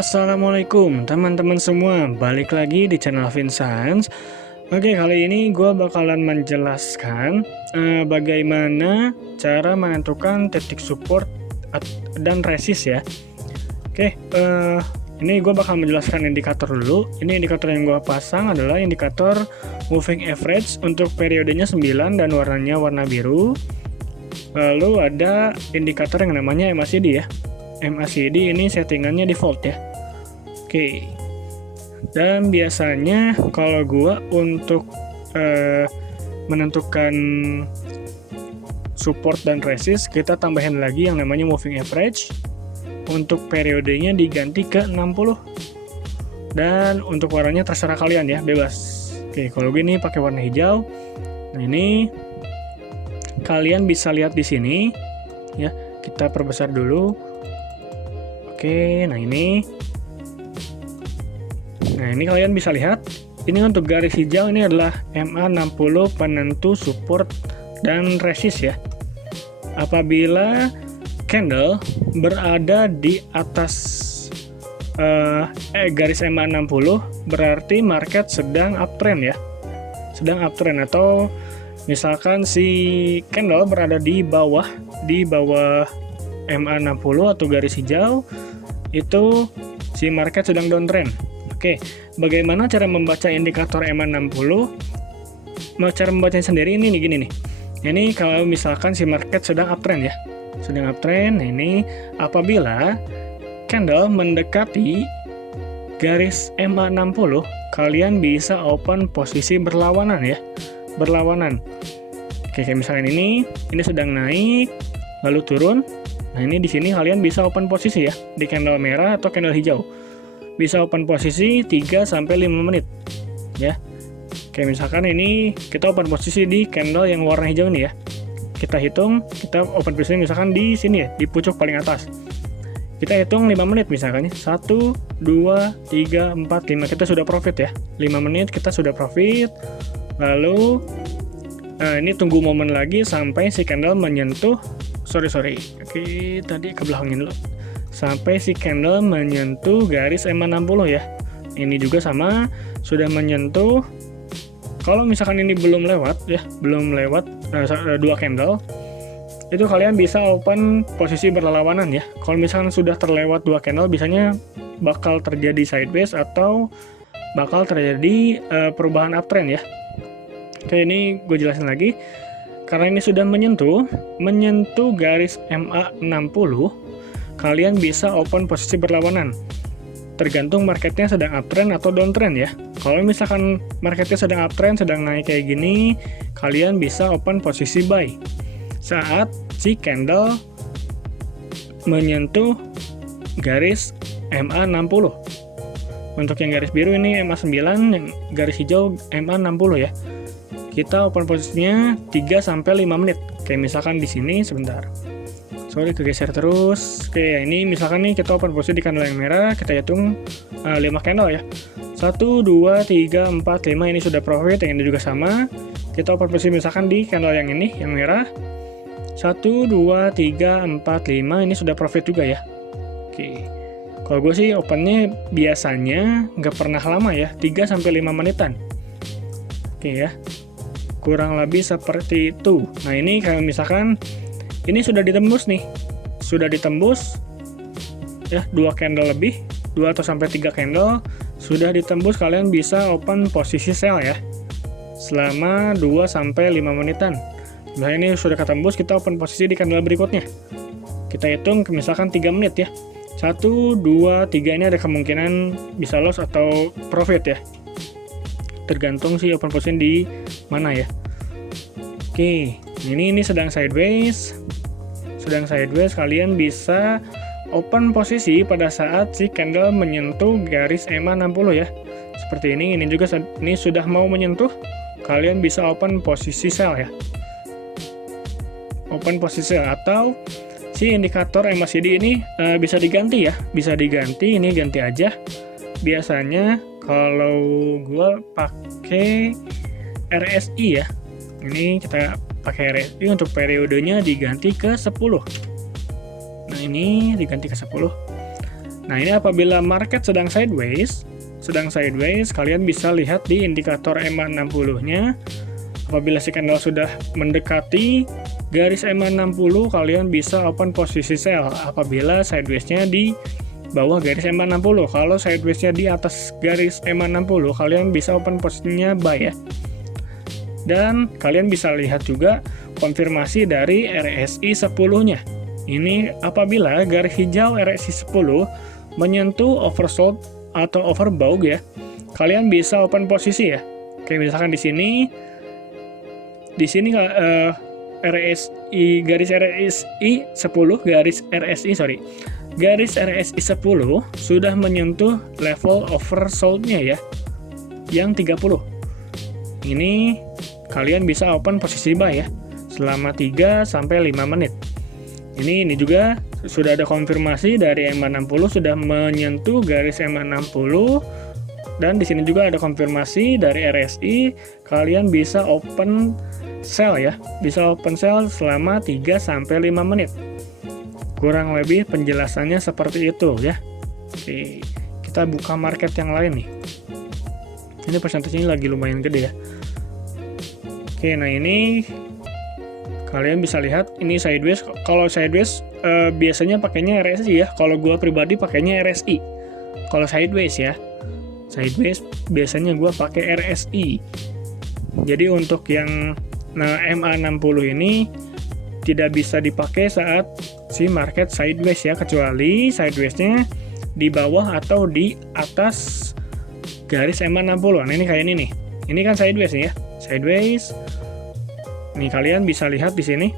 Assalamualaikum teman-teman semua, balik lagi di channel Vincent. Oke, kali ini gue bakalan menjelaskan bagaimana cara menentukan titik support dan resist ya. Oke, ini gue bakal menjelaskan indikator dulu. Ini indikator yang gue pasang adalah indikator moving average untuk periodenya 9 dan warnanya warna biru. Lalu ada indikator yang namanya MACD ya. MACD ini settingannya default ya. Oke. Dan biasanya kalau gua untuk menentukan support dan resist, kita tambahin lagi yang namanya moving average. Untuk periodenya diganti ke 60. Dan untuk warnanya terserah kalian ya, bebas. Oke, kalau gini pakai warna hijau. Nah, ini kalian bisa lihat di sini ya. Kita perbesar dulu. Oke, nah ini kalian bisa lihat, ini untuk garis hijau ini adalah MA60 penentu support dan resist ya. Apabila candle berada di atas garis MA60, berarti market sedang uptrend ya. Sedang uptrend, atau misalkan si candle berada di bawah MA60 atau garis hijau, itu si market sedang downtrend. Oke, bagaimana cara membaca indikator MA60? Cara membacanya sendiri ini nih, gini nih. Ini kalau misalkan si market sedang uptrend ya. Sedang uptrend. Nah, ini apabila candle mendekati garis MA60, kalian bisa open posisi berlawanan ya. Berlawanan. Oke, kayak misalkan ini sedang naik lalu turun. Nah, ini di sini kalian bisa open posisi ya, di candle merah atau candle hijau. Bisa open posisi 3 sampai 5 menit. Ya. Kayak misalkan ini kita open posisi di candle yang warna hijau ini ya. Kita hitung, kita open posisi misalkan di sini ya, di pucuk paling atas. Kita hitung 5 menit misalkan ya. 1 2 3 4 5. Kita sudah profit ya. 5 menit kita sudah profit. Lalu ini tunggu momen lagi sampai si candle menyentuh Oke, tadi kebelakangin dulu. Sampai si candle menyentuh garis MA60 ya. Ini juga sama, sudah menyentuh. Kalau misalkan ini belum lewat ya, belum lewat 2 candle, itu kalian bisa open posisi berlawanan ya. Kalau misalkan sudah terlewat 2 candle, biasanya bakal terjadi sideways atau bakal terjadi perubahan uptrend ya. Oke, ini gue jelasin lagi. Karena ini sudah menyentuh garis MA60, kalian bisa open posisi berlawanan. Tergantung marketnya sedang uptrend atau downtrend ya. Kalau misalkan marketnya sedang uptrend, sedang naik kayak gini, kalian bisa open posisi buy saat si candle menyentuh garis MA60. Untuk yang garis biru ini MA9, yang garis hijau MA60 ya. Kita open posisinya 3 sampai 5 menit. Kayak misalkan di sini sebentar. Sorry, kegeser terus. Oke, ini misalkan nih kita open posisi di candle yang merah, kita hitung 5 candle ya. 1 2 3 4 5, ini sudah profit, yang ini juga sama. Kita open posisi misalkan di candle yang ini, yang merah. 1 2 3 4 5, ini sudah profit juga ya. Oke. Kalau gue sih opennya biasanya nggak pernah lama ya, 3 sampai 5 menitan. Oke ya. Kurang lebih seperti itu. Nah, ini kalau misalkan ini sudah ditembus nih. Sudah ditembus ya, 2 candle lebih, 2 atau sampai 3 candle sudah ditembus, kalian bisa open posisi sell ya. Selama 2 sampai 5 menitan. Nah, ini sudah ketembus, kita open posisi di candle berikutnya. Kita hitung misalkan 3 menit ya. 1 2 3, ini ada kemungkinan bisa loss atau profit ya. Tergantung sih open posisi di mana ya. Oke, ini sedang sideways. Kalian bisa open posisi pada saat si candle menyentuh garis MA60 ya. Seperti ini juga ini sudah mau menyentuh, kalian bisa open posisi sell ya. Open posisi sell, atau si indikator MACD ini bisa diganti ya. Bisa diganti, ini ganti aja. Biasanya kalau gue pakai RSI ya. Ini kita pakai RSI, untuk periodenya diganti ke 10. Nah, ini diganti ke 10. Nah, ini apabila market sedang sideways, kalian bisa lihat di indikator EMA 60-nya. Apabila si candle sudah mendekati garis EMA 60, kalian bisa open posisi sell apabila sideways-nya di bawah garis EMA 60. Kalau sideways-nya di atas garis EMA 60, kalian bisa open posisinya buy ya. Dan kalian bisa lihat juga konfirmasi dari RSI 10-nya. Ini apabila garis hijau RSI 10 menyentuh oversold atau overbought ya, kalian bisa open posisi ya. Oke, misalkan di sini RSI garis RSI 10 garis RSI 10 sudah menyentuh level oversold-nya ya, yang 30. Ini kalian bisa open posisi buy ya selama 3 sampai 5 menit. Ini juga sudah ada konfirmasi dari EMA 60 sudah menyentuh garis EMA 60, dan di sini juga ada konfirmasi dari RSI kalian bisa open sell ya, bisa open sell selama 3 sampai 5 menit. Kurang lebih penjelasannya seperti itu ya. Oke, kita buka market yang lain nih. Ini persentasenya lagi lumayan gede ya. Oke, nah ini kalian bisa lihat ini sideways. Kalau sideways biasanya pakainya RSI ya. Kalau gua pribadi pakainya RSI. Kalau sideways ya, sideways biasanya gua pakai RSI. Jadi untuk yang MA 60 ini tidak bisa dipakai saat si market sideways ya, kecuali sideways-nya di bawah atau di atas garis EMA 60. Nah, ini kayak ini nih. Ini kan sideways nih ya. Sideways. Nih kalian bisa lihat di sini.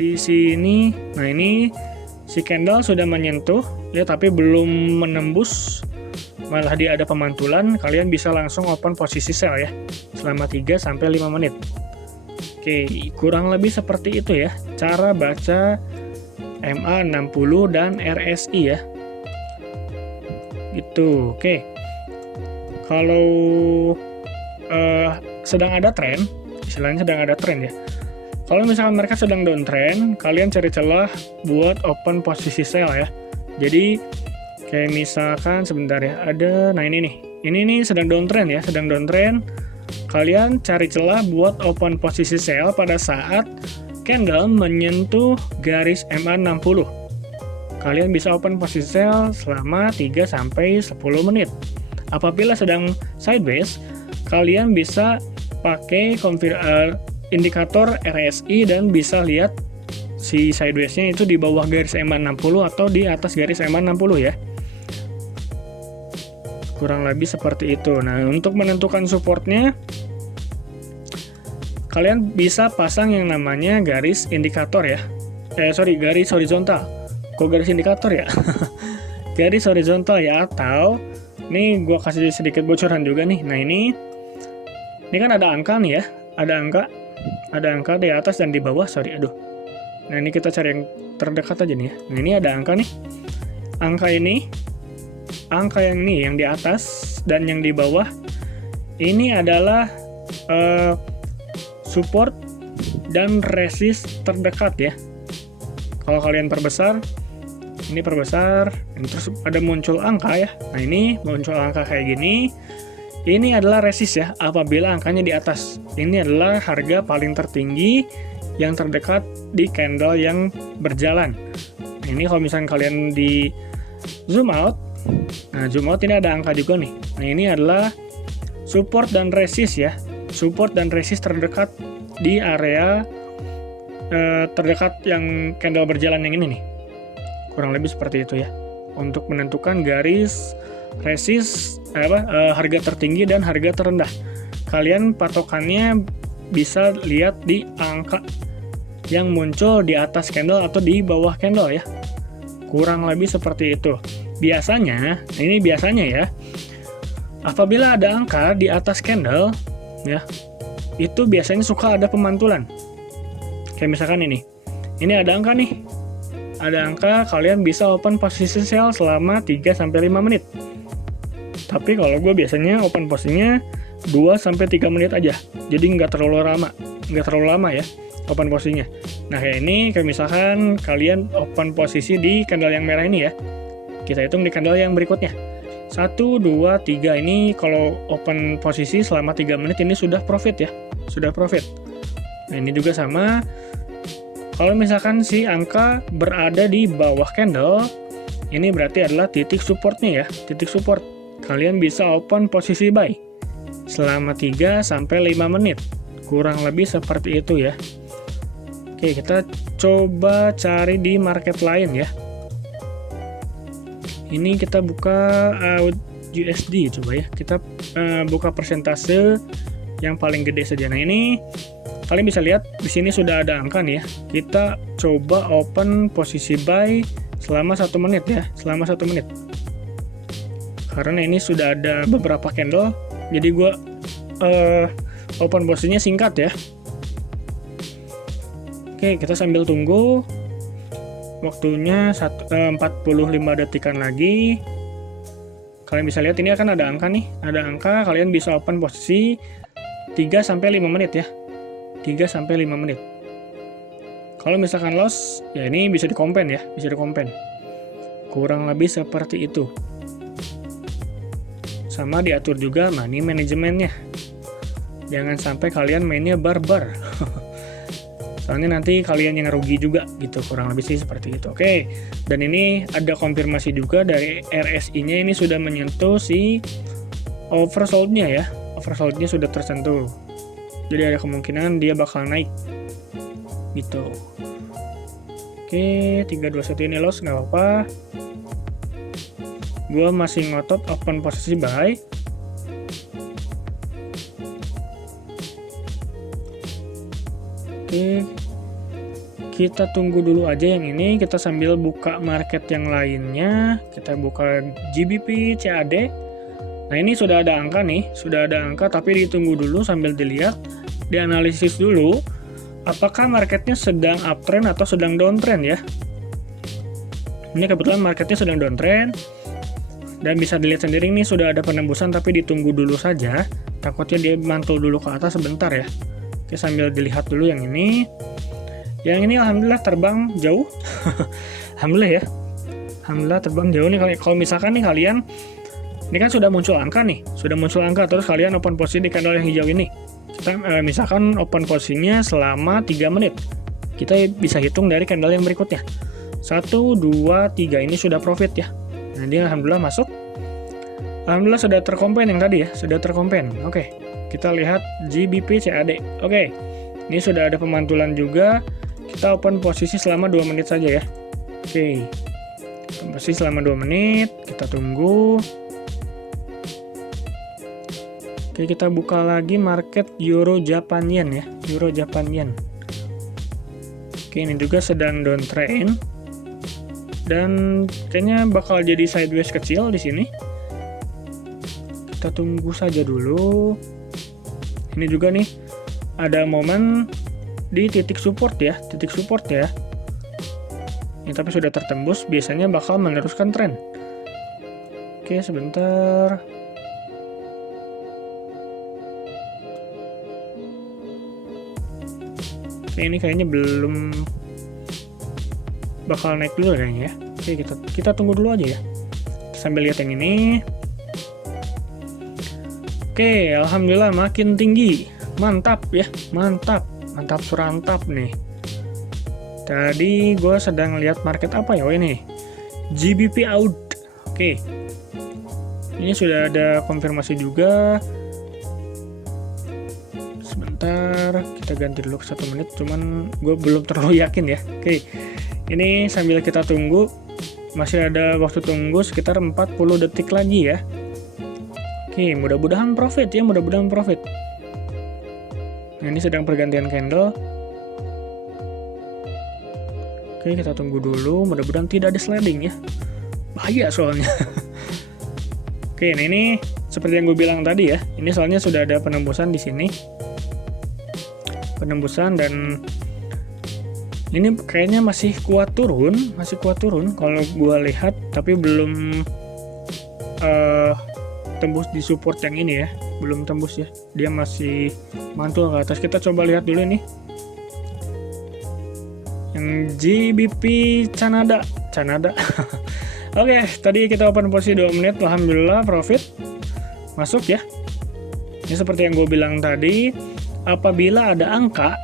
Di sini, nah ini si candle sudah menyentuh ya, tapi belum menembus, malah dia ada pemantulan. Kalian bisa langsung open posisi sell ya selama 3 sampai 5 menit. Oke, kurang lebih seperti itu ya cara baca MA 60 dan RSI ya. Gitu. Oke. Kalau sedang ada tren, istilahnya sedang ada tren ya. Kalau misalkan mereka sedang downtrend, kalian cari celah buat open posisi sell ya. Jadi kayak misalkan sebentar ya, ada, nah ini nih sedang downtrend ya, sedang downtrend. Kalian cari celah buat open posisi sell pada saat candle menyentuh garis MA 60. Kalian bisa open posisi sell selama 3 sampai 10 menit. Apabila sedang sideways, kalian bisa pakai indikator RSI dan bisa lihat si sideways-nya itu di bawah garis EMA 60 atau di atas garis EMA 60 ya. Kurang lebih seperti itu. Nah, untuk menentukan supportnya, kalian bisa pasang yang namanya garis indikator ya. Garis horizontal. Kok garis indikator ya? Garis horizontal ya, atau nih gua kasih sedikit bocoran juga nih. Nah, ini kan ada angka nih ya. Ada angka di atas dan di bawah, Nah, ini kita cari yang terdekat aja nih ya. Nah, ini ada angka nih. Angka yang yang di atas dan yang di bawah ini adalah support dan resist terdekat ya. Kalau kalian perbesar, terus ada muncul angka ya. Nah, ini muncul angka kayak gini. Ini adalah resist ya, apabila angkanya di atas. Ini adalah harga paling tertinggi yang terdekat di candle yang berjalan. Nah, ini kalau misalnya kalian di zoom out, ini ada angka juga nih. Nah, ini adalah support dan resist ya. Support dan resist terdekat di area terdekat yang candle berjalan yang ini nih. Kurang lebih seperti itu ya. Untuk menentukan garis resist harga tertinggi dan harga terendah. Kalian patokannya bisa lihat di angka yang muncul di atas candle atau di bawah candle ya. Kurang lebih seperti itu. Biasanya ya, apabila ada angka di atas candle ya, itu biasanya suka ada pemantulan. Kayak misalkan ini ada angka nih. Ada angka, kalian bisa open posisi sell selama 3 sampai 5 menit. Tapi kalau gue biasanya open posisinya 2 sampai 3 menit aja. Jadi nggak terlalu lama ya. open posisinya. Nah kayak ini, kayak misalkan kalian open posisi di candle yang merah ini ya, kita hitung di candle yang berikutnya. 1, 2, 3 ini kalau open posisi selama 3 menit ini sudah profit ya, sudah profit. Nah ini juga sama, kalau misalkan si angka berada di bawah candle, ini berarti adalah titik supportnya ya, titik support. Kalian bisa open posisi buy selama 3-5 menit, kurang lebih seperti itu ya. Oke, kita coba cari di market lain ya. Ini kita buka USD coba ya, kita buka persentase yang paling gede saja. Nah ini kalian bisa lihat di sini sudah ada angka nih ya. Kita coba open posisi buy selama 1 menit ya, selama 1 menit. Karena ini sudah ada beberapa candle, jadi gue open posisinya singkat ya. Oke, kita sambil tunggu. Waktunya 45 detikan lagi. Kalian bisa lihat ini akan ada angka nih, ada angka, kalian bisa open posisi 3-5 menit ya. 3-5 menit. Kalau misalkan loss, ya ini bisa dikompen ya, bisa dikompen. Kurang lebih seperti itu. Sama diatur juga money manajemennya. Jangan sampai kalian mainnya barbar. Soalnya nanti kalian yang rugi juga gitu, kurang lebih sih seperti itu. Oke, dan ini ada konfirmasi juga dari RSI-nya, ini sudah menyentuh si oversold-nya ya. Oversold-nya sudah tersentuh. Jadi ada kemungkinan dia bakal naik gitu. Oke, 321 ini loss, nggak apa-apa. Gua masih ngotot open posisi buy. Oke, kita tunggu dulu aja yang ini, kita sambil buka market yang lainnya. Kita buka GBP CAD. Nah ini sudah ada angka nih, sudah ada angka, tapi ditunggu dulu sambil dilihat, dianalisis dulu apakah marketnya sedang uptrend atau sedang downtrend ya. Ini kebetulan marketnya sedang downtrend, dan bisa dilihat sendiri ini sudah ada penembusan, tapi ditunggu dulu saja, takutnya dia mantul dulu ke atas sebentar ya. Oke, sambil dilihat dulu yang ini. Yang ini alhamdulillah terbang jauh. Alhamdulillah ya, alhamdulillah terbang jauh nih. Kalau misalkan nih kalian, ini kan sudah muncul angka nih, sudah muncul angka, terus kalian open posisi di candle yang hijau ini. Kita misalkan open posisinya selama 3 menit. Kita bisa hitung dari candle yang berikutnya. 1, 2, 3 ini sudah profit ya. Nah, dia alhamdulillah masuk. Alhamdulillah sudah terkompen yang tadi ya, sudah terkompen. Oke, kita lihat GBP CAD. Oke, ini sudah ada pemantulan juga. Kita open posisi selama 2 menit saja ya. Oke, open posisi selama 2 menit. Kita tunggu. Oke, kita buka lagi market Euro Japan Yen ya, Euro Japan Yen. Oke, ini juga sedang downtrend dan kayaknya bakal jadi sideways kecil di sini. Kita tunggu saja dulu. Ini juga nih ada momen di titik support ya, titik support ya. Ini tapi sudah tertembus, biasanya bakal meneruskan tren. Oke, sebentar. Ini kayaknya belum bakal naik dulu kayaknya ya. Oke, kita tunggu dulu aja ya, sambil lihat yang ini. Oke, alhamdulillah makin tinggi, mantap ya, mantap surantap nih. Tadi gue sedang lihat market apa ya, ini GBP out. Oke, ini sudah ada konfirmasi juga. Kita ganti dulu ke 1 menit, cuman gue belum terlalu yakin ya. Oke, ini sambil kita tunggu, masih ada waktu tunggu sekitar 40 detik lagi ya. Oke, mudah-mudahan profit ya, mudah-mudahan profit. Nah, ini sedang pergantian candle. Oke, kita tunggu dulu, mudah-mudahan tidak ada sliding ya, bahaya soalnya. Oke, nah ini seperti yang gue bilang tadi ya, ini soalnya sudah ada penembusan di sini. Penembusan, dan ini kayaknya masih kuat turun kalau gua lihat, tapi belum tembus di support yang ini ya, belum tembus ya, dia masih mantul ke atas. Kita coba lihat dulu nih GBP Canada. Oke, tadi kita open posisi 2 menit, alhamdulillah profit masuk ya. Ini seperti yang gue bilang tadi, apabila ada angka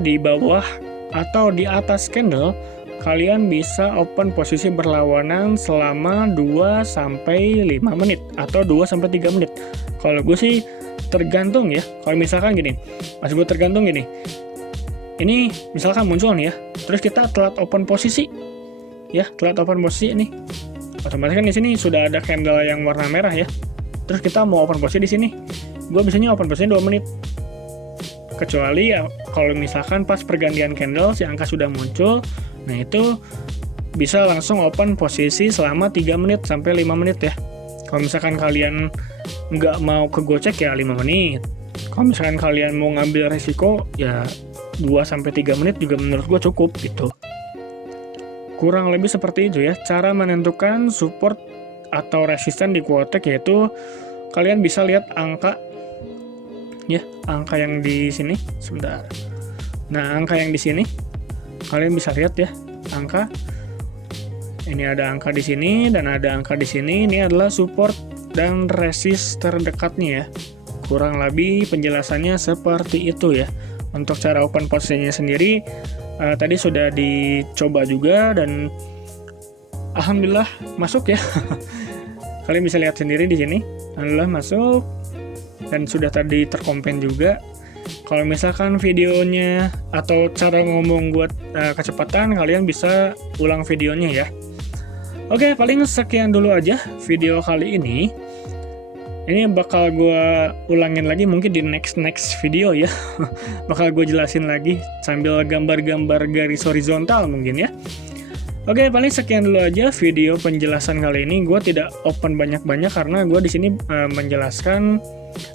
di bawah atau di atas candle, kalian bisa open posisi berlawanan selama 2-5 menit atau 2-3 menit. Kalau gue sih tergantung ya. Kalau misalkan gini, maksud gue tergantung gini. Ini misalkan muncul nih ya, terus kita telat open posisi. Ya, telat open posisi nih. Otomatis kan di sini sudah ada candle yang warna merah ya. Terus kita mau open posisi di sini. Gue biasanya open posisi 2 menit. Kecuali ya kalau misalkan pas pergantian candle si angka sudah muncul, nah itu bisa langsung open posisi selama 3 menit sampai 5 menit ya. Kalau misalkan kalian nggak mau kegocek ya 5 menit. Kalau misalkan kalian mau ngambil resiko ya 2-3 menit juga menurut gue cukup gitu. Kurang lebih seperti itu ya cara menentukan support atau resisten di Quotek, yaitu kalian bisa lihat angka ya, angka yang di sini sebentar. Nah, angka yang di sini kalian bisa lihat ya, angka ini ada angka di sini dan ada angka di sini. Ini adalah support dan resist terdekatnya ya. Kurang lebih penjelasannya seperti itu ya. Untuk cara open posisinya sendiri tadi sudah dicoba juga dan alhamdulillah masuk ya. Kalian bisa lihat sendiri di sini. Alhamdulillah masuk dan sudah tadi terkompen juga. Kalau misalkan videonya atau cara ngomong buat kecepatan, kalian bisa ulang videonya ya. Oke, paling sekian dulu aja video kali ini. Ini bakal gue ulangin lagi mungkin di next video ya. Bakal gue jelasin lagi sambil gambar-gambar garis horizontal mungkin ya. Oke, paling sekian dulu aja video penjelasan kali ini. Gue tidak open banyak-banyak karena gue di sini menjelaskan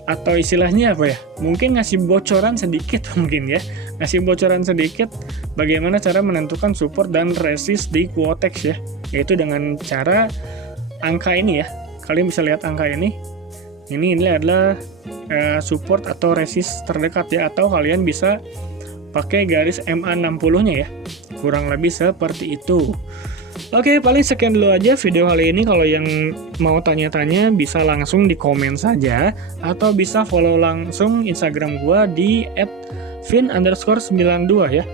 atau istilahnya apa ya? Mungkin ngasih bocoran sedikit mungkin ya. Ngasih bocoran sedikit bagaimana cara menentukan support dan resist di Quotek ya. Yaitu dengan cara angka ini ya. Kalian bisa lihat angka ini. Ini adalah support atau resist terdekat ya, atau kalian bisa pakai garis MA60-nya ya. Kurang lebih seperti itu. Oke, paling sekian dulu aja video kali ini. Kalau yang mau tanya-tanya bisa langsung di komen saja atau bisa follow langsung Instagram gua di @fin_92 ya.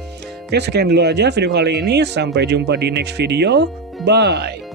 Oke, sekian dulu aja video kali ini. Sampai jumpa di next video. Bye.